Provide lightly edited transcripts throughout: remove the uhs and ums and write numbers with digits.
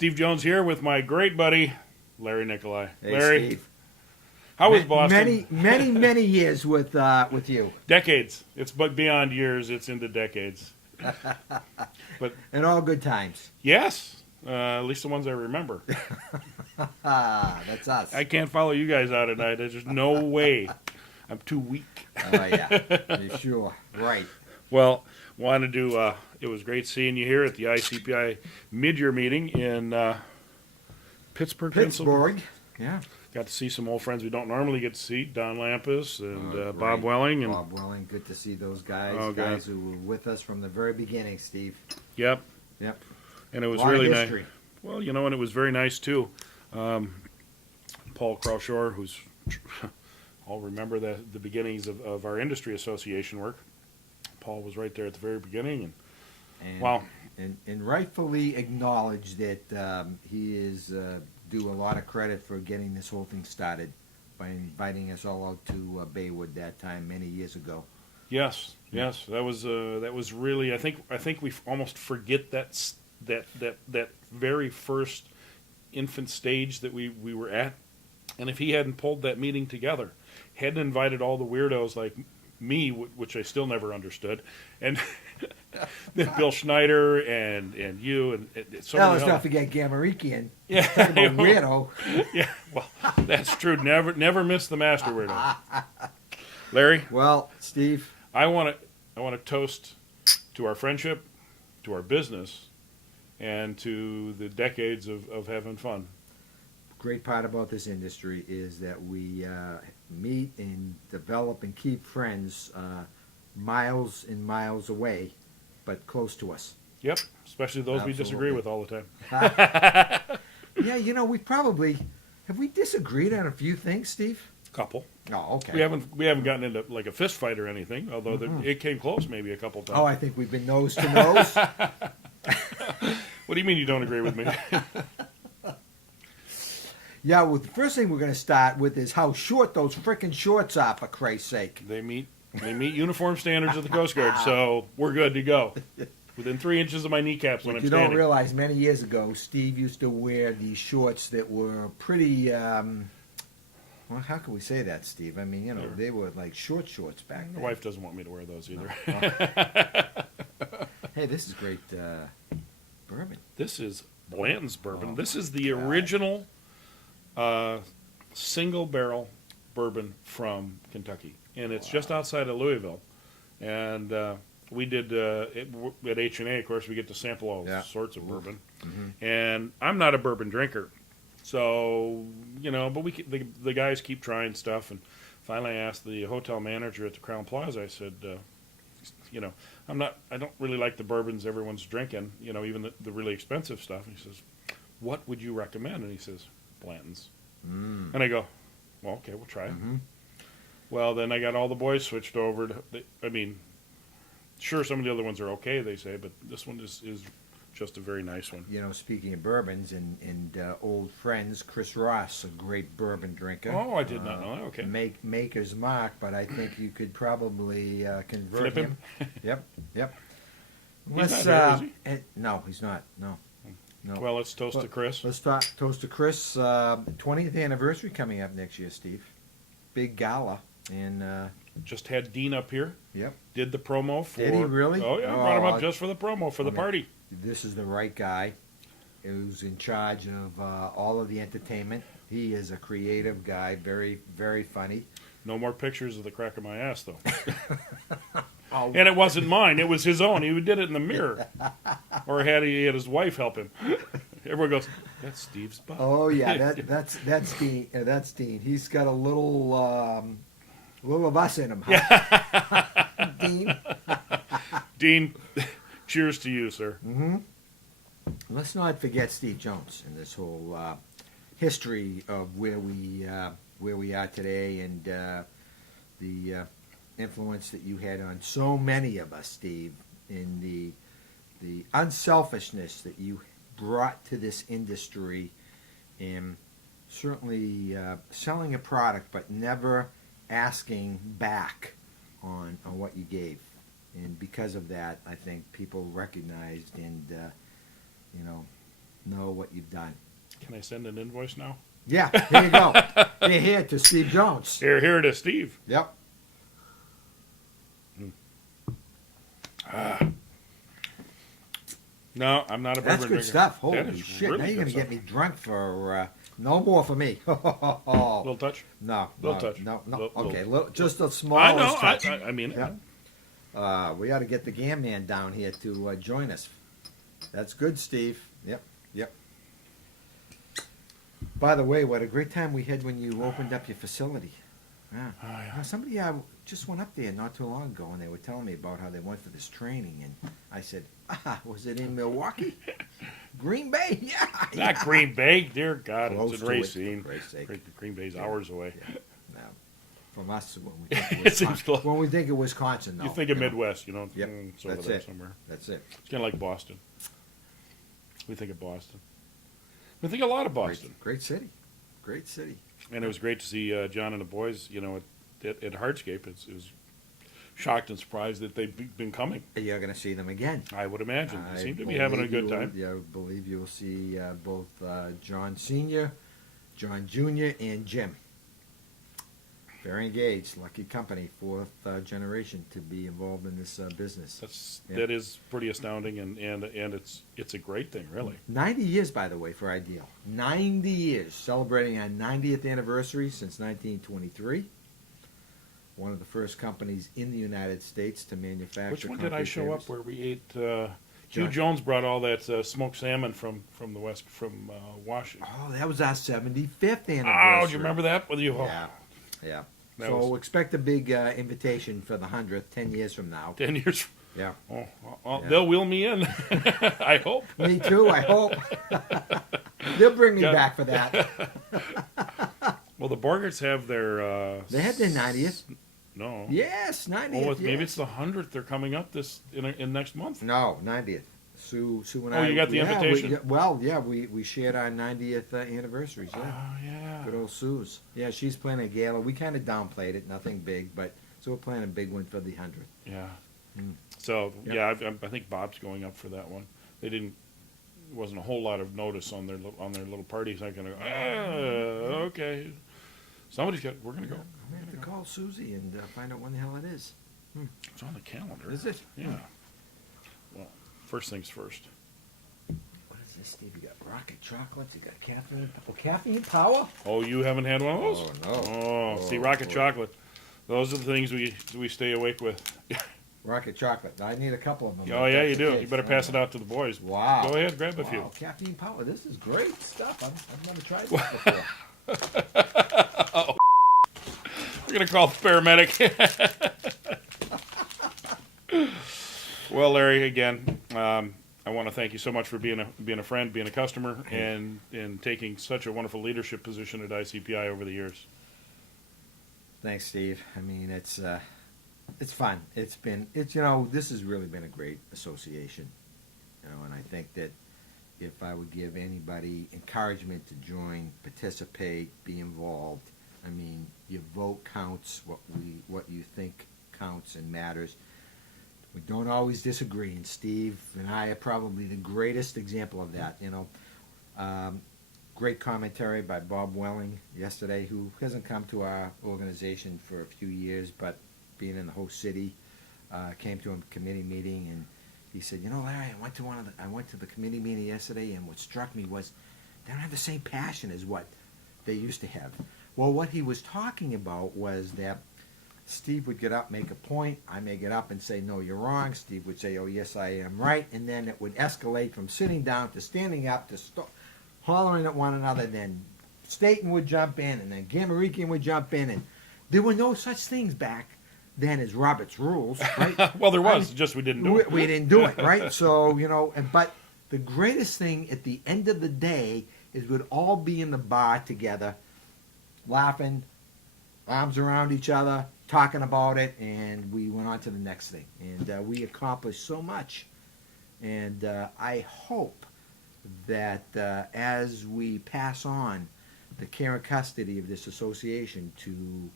Steve Jones here with my great buddy, Larry Nicolai. Hey, Larry, Steve. how was Boston? Many years with you. Decades. It's but beyond years. It's into decades. But And all good times. yes, at least the ones I remember. That's us. I can't follow you guys out at night. There's just no way. I'm too weak. Oh, yeah. You're sure. Right. Well, wanted to. It was great seeing you here at the ICPI mid-year meeting in Pittsburgh, Pennsylvania. Pittsburgh. Yeah. Got to see some old friends we don't normally get to see. Don Lampus and Great. Bob Welling. And Bob Welling. Good to see those guys. Oh, God. Guys who were with us from the very beginning, Steve. Yep. Yep. And it was A lot of really nice. history. Well, and it was very nice too. Paul Crawshore, who's I'll remember the beginnings of our industry association work. Paul was right there at the very beginning, And, wow. And rightfully acknowledge that he is due a lot of credit for getting this whole thing started by inviting us all out to Baywood that time many years ago. yes, that was really. I think we almost forget that very first infant stage that we were at, and if he hadn't pulled that meeting together, hadn't invited all the weirdos like me, which I still never understood, and then Bill Schneider and you and so Now many let's others. not forget Gamarikian. Yeah, Talk about weirdo. Yeah, well, that's true. Never miss the master weirdo. Larry, Well, Steve, I want to toast to our friendship, to our business, and to the decades of having fun. great part about this industry is that we meet and develop and keep friends miles and miles away, but close to us. Yep, especially those we disagree Absolutely. with all the time. Yeah, we probably have we disagreed on a few things, Steve? Couple. Oh, okay. We haven't gotten into like a fist fight or anything, although it came close maybe a couple times. Oh, I think we've been nose to nose. What do you mean you don't agree with me? Yeah, well, the first thing we're going to start with is how short those frickin' shorts are, for Christ's sake. They meet uniform standards of the Coast Guard, so we're good to go. Within 3 inches of my kneecaps when I'm You don't standing. realize many years ago, Steve used to wear these shorts that were pretty, well, how can we say that, Steve? I mean, they were like shorts back My then. wife doesn't want me to wear those either. Hey, this is great bourbon. This is Blanton's bourbon. Oh, This is the God. original single barrel bourbon from Kentucky, and it's just outside of Louisville. And we did at H&A, of course, we get to sample all sorts of bourbon. Mm-hmm. And I'm not a bourbon drinker, so but the guys keep trying stuff. And finally, I asked the hotel manager at the Crown Plaza. I said, I don't really like the bourbons everyone's drinking, even the really expensive stuff. And he says, what would you recommend? And he says, Blanton's. Mm. And I go, well, okay, we'll try it. Mm-hmm. Well, then I got all the boys switched over to, sure, some of the other ones are okay, they say, but this one is just a very nice one. Speaking of bourbons and old friends, Chris Ross, a great bourbon drinker. Oh, I did not know that. Okay. Maker's mark, but I think you could probably convert Flip him? Yep. He's not here, is No, he's not. No. Well, let's toast to Chris. Let's toast to Chris. 20th anniversary coming up next year, Steve. Big gala. And Just had Dean up here. Yep. Did the promo for. Did he really? Oh yeah, brought him up just for the promo for the party. This is the right guy who's in charge of all of the entertainment. He is a creative guy, very, very funny. No more pictures of the crack of my ass though. Oh. And it wasn't mine; it was his own. He did it in the mirror, or he had his wife help him. Everyone goes, "That's Steve's butt." Oh yeah, that's Dean. That's Dean. He's got a little of us in him. Huh? Dean. Dean, cheers to you, sir. Mm-hmm. Let's not forget Steve Jones in this whole history of where we are today and the influence that you had on so many of us, Steve, in the unselfishness that you brought to this industry, and certainly selling a product but never asking back on what you gave. And because of that, I think people recognized and know what you've done. Can I send an invoice now? Yeah, here you go. Here to Steve Jones. Here it is, Steve. Yep. No, I'm not a bourbon That's good drinker. stuff. That Holy is shit. really Now you're going good to get stuff. me drunk for no more for me. Little touch. No. Little touch. No. Little- Okay, just a small I know. touch. I mean, Yeah. We ought to get the Gam Man down here to join us. That's good, Steve. Yep. By the way, what a great time we had when you opened up your facility. Yeah. Oh, yeah. Now, somebody just went up there not too long ago, and they were telling me about how they went for this training, and I said, was it in Milwaukee? Green Bay? Yeah. Not Green Bay, dear God, Close it's in to it, Racine. for Christ's sake. Green Bay's hours away. Yeah. No. From us, when we think It seems close. when we think of Wisconsin, though. You think of know. Midwest, you know, Yep, it's over that's there it. somewhere. That's it. It's kind of like Boston. We think of Boston. We think a lot of Boston. Great city. Great city. And it was great to see John and the boys, you know, at Hardscape. It was shocked and surprised that they've been coming. You're going to see them again. I would imagine. They I seem to be having a believe good you will- time. Yeah, I believe you'll see both John Sr., John Jr., and Jim. Very engaged, lucky company, fourth generation to be involved in this business. Yeah. That is pretty astounding, and it's a great thing, really. 90 years, by the way, for Ideal. 90 years, celebrating our 90th anniversary since 1923. One of the first companies in the United States to manufacture. Which one did I concrete show pavers. up where we ate? Hugh John. Jones brought all that smoked salmon from the west, from Washington. Oh, that was our 75th anniversary. Oh, do you remember that? With you? Yeah. That So was- expect a big invitation for the 100th, 10 years from now. 10 years. Yeah. Oh, Yeah. they'll wheel me in. I hope. Me too, I hope. They'll bring me Yeah. back for that. Well, the Borgerts have their. They had their 90th. No. Yes, 90th. Oh, maybe yes. it's the 100th. They're coming up in next month. No, 90th. Sue and Oh, I. you got the invitation? We shared our 90th anniversaries. Yeah. Oh yeah. Good old Sue's. Yeah, she's planning a gala. We kind of downplayed it, nothing big, but so we're planning a big one for the 100th. Yeah. Mm. So Yeah. yeah, I think Bob's going up for that one. They didn't. Wasn't a whole lot of notice on their little parties. I'm gonna go. Okay. Somebody's got. We're gonna go. We have to call Susie and find out when the hell it is. It's on the calendar. Is it? Yeah. Well, first things first. What is this, Steve? You got rocket chocolates. You got caffeine power. Oh, you haven't had one of those? Oh, no. Oh, see, Oh, rocket boy. chocolate. Those are the things we stay awake with. Rocket chocolate. I need a couple of them. Oh yeah, you do. Okay. You better pass it out to the boys. Wow. Go ahead, grab a few. Wow, caffeine power. This is great stuff. I've never tried this before. We're gonna call the paramedic. Well, Larry, again, I want to thank you so much for being a friend, being a customer, and taking such a wonderful leadership position at ICPI over the years. Thanks, Steve. I mean, it's fun. This has really been a great association. And I think that if I would give anybody encouragement to join, participate, be involved, I mean, your vote counts. What you think counts and matters. We don't always disagree, and Steve and I are probably the greatest example of that. Great commentary by Bob Welling yesterday, who hasn't come to our organization for a few years, but being in the host city, came to a committee meeting, and he said, Larry, I went to the committee meeting yesterday, and what struck me was they don't have the same passion as what they used to have. Well, what he was talking about was that Steve would get up, make a point. I may get up and say, no, you're wrong. Steve would say, oh, yes, I am right. And then it would escalate from sitting down to standing up to hollering at one another. Then Staten would jump in, and then Gamarikian would jump in. And there were no such things back then as Robert's rules, right? Well, there was, just we didn't do it. We didn't do it, right? So, but the greatest thing at the end of the day is we'd all be in the bar together, laughing, arms around each other, talking about it, and we went on to the next thing. And we accomplished so much. And I hope that as we pass on the care and custody of this association to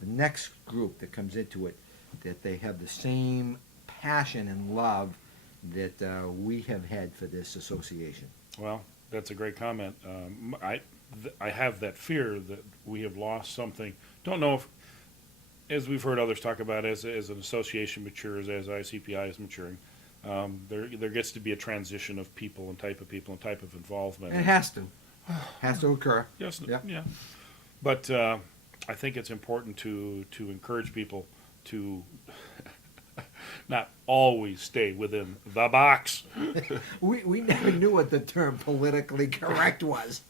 the next group that comes into it, that they have the same passion and love that we have had for this association. Well, That's a great comment. I have that fear that we have lost something. Don't know if, as we've heard others talk about, as an association matures, as ICPI is maturing, there gets to be a transition of people and type of involvement. It has to occur. Yes, Yep. yeah. But I think it's important to encourage people to not always stay within the box. We never knew what the term politically correct was.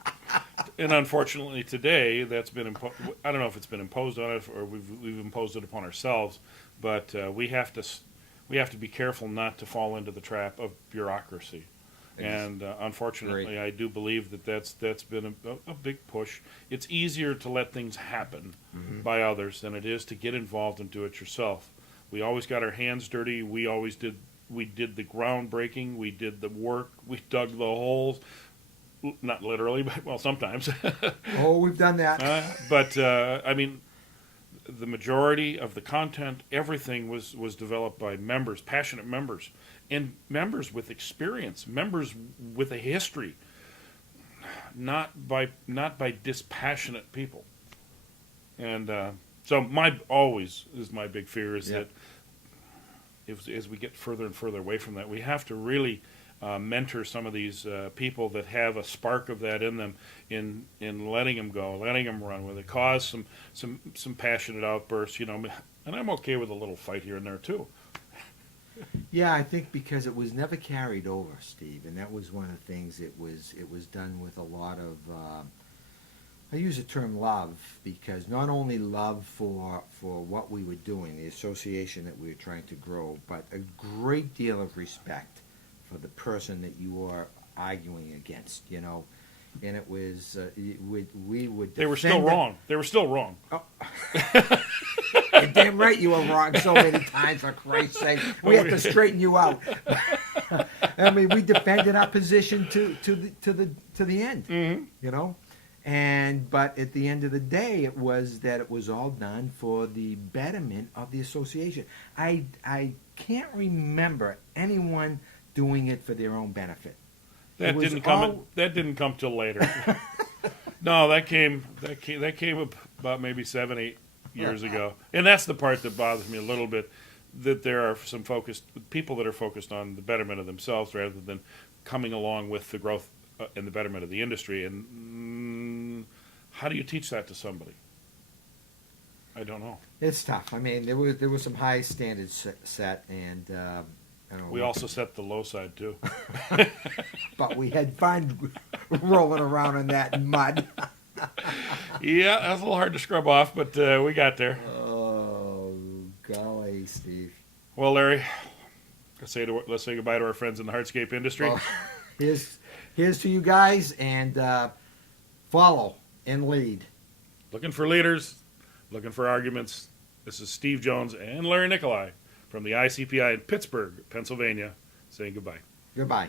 And unfortunately today, that's been I don't know if it's been imposed on us or we've imposed it upon ourselves, but we have to be careful not to fall into the trap of bureaucracy. And unfortunately, Great. I do believe that's been a big push. It's easier to let things happen by others than it is to get involved and do it yourself. We always got our hands dirty. We did the groundbreaking. We did the work. We dug the holes. Not literally, but well, sometimes. Oh, we've done that. But I mean, the majority of the content, everything was developed by members, passionate members, and members with experience, members with a history, not by dispassionate people. And so my big fear is that as we get further and further away from that, we have to really mentor some of these people that have a spark of that in them, in letting them go, letting them run with it, cause some passionate outbursts, and I'm okay with a little fight here and there too. Yeah, I think because it was never carried over, Steve, and that was one of the things. It was done with a lot of. I use the term love because not only love for what we were doing, the association that we were trying to grow, but a great deal of respect for the person that you are arguing against, And it was, we would. They were still wrong. They were still wrong. Oh. You're damn right you were wrong so many times, for Christ's sake. We have to straighten you out. I mean, we defended our position to the end, but at the end of the day, it was all done for the betterment of the association. I can't remember anyone doing it for their own benefit. That didn't come till later. No, that came about maybe 7-8 years ago, and that's the part that bothers me a little bit. That there are some people that are focused on the betterment of themselves rather than coming along with the growth and the betterment of the industry. And how do you teach that to somebody? I don't know. It's tough. I mean, there was some high standards set, and we also set the low side too. But we had fun rolling around in that mud. Yeah, that was a little hard to scrub off, but we got there. Oh, golly, Steve. Well, Larry, let's say goodbye to our friends in the hardscape industry. Well, here's to you guys, and follow and lead. Looking for leaders, looking for arguments. This is Steve Jones and Larry Nicolai from the ICPI in Pittsburgh, Pennsylvania, saying goodbye. Goodbye.